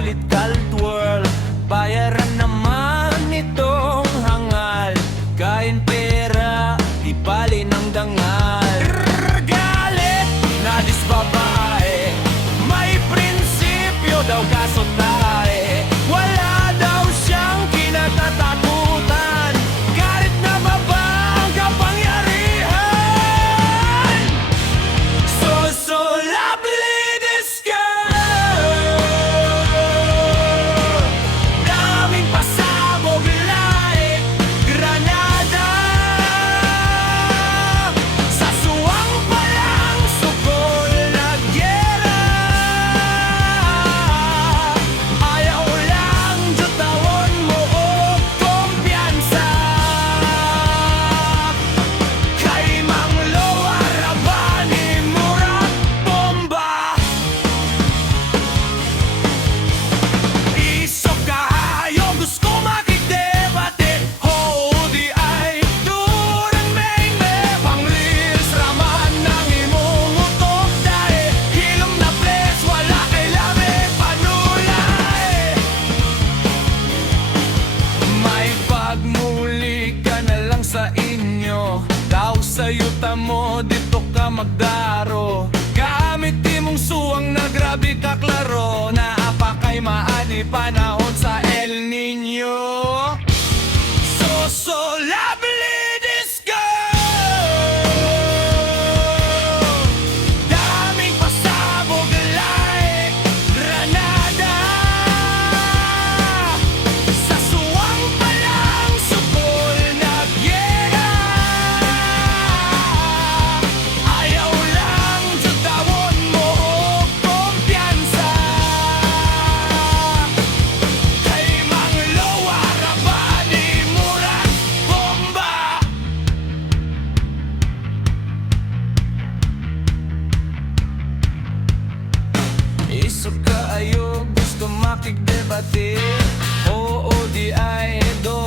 sulit cult world. Bayaran naman itong hangal, kain pera, di pali ng dangal. Galit na disbabae, may prinsipyo daw kaso tae. Wala daw siyang kinatatakutan, kahit na baba ang kapangyarihan. So lovely this girl, daming pasabog like granada. Sa suwang palang sukol na gyera, ayaw lang jutawon mo og kumpiyansa. Kay Manglo Arabani murag bomba. Isok kahayo gusto makikdebate, ho di ay durang mengme. Panglis raman ng imong utok dae, hilom na flex wala kay lame panulay. May pagmuli ka na lang sa inyo, daw sa yuta mo dito ka magdaro. Gamit imong suwang na grabe ka klaro, na apa kay maani panahon sa El Nino. So lovely this girl, daming pasabog like granada. Sa suwang palang sukol na gyera, ayaw lang jutawon mo og kumpiyansa. Kay Manglo Arabani murag bomba. Isok kaayo gusto makikdebate, oo di ay do